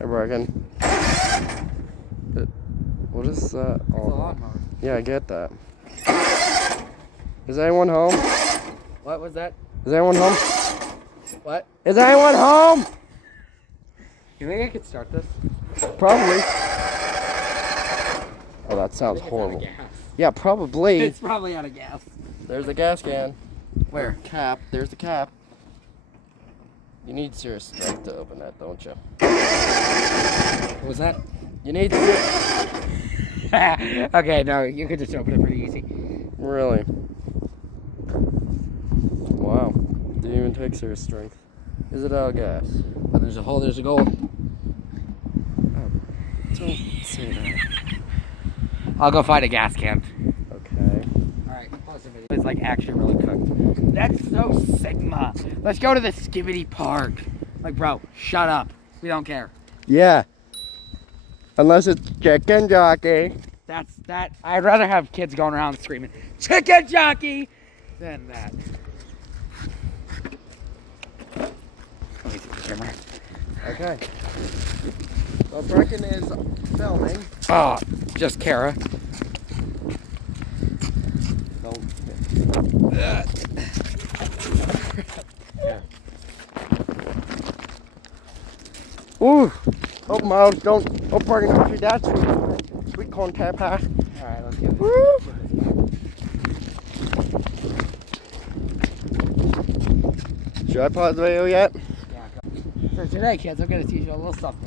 I reckon. But what is that? It's a lawnmower. Yeah, I get that. Is anyone home? What was that? Is anyone home? What? Is anyone home? You think I could start this? Probably. Oh, that sounds horrible. Yeah, probably. It's probably out of gas. There's the gas can. Where? Cap. There's the cap. You need serious strength to open that, don't you? What was that? You need Okay, no, you could just open it pretty easy. Really? Wow. Didn't even take serious strength. Is it out of gas? Oh, there's a hole, there's a goal. Don't say that. I'll go find a gas can. Okay. Alright, pause the video. It's like actually really cooked. That's so Sigma. Let's go to the Skibidi Park. Like, bro, shut up. We don't care. Yeah. Unless it's chicken jockey. That's that. I'd rather have kids going around screaming, "Chicken jockey!" than that. Let me see the camera. Okay. So Brecken is filming. Oh, just Kara. Don't. Yeah. Ooh. Oh, Miles, don't. Oh, Brecken, don't do that. Sweet corn tap pie. Alright, let's get this. Woo. Should I pause the video yet? Yeah, go. So today, kids, I'm going to teach you a little something.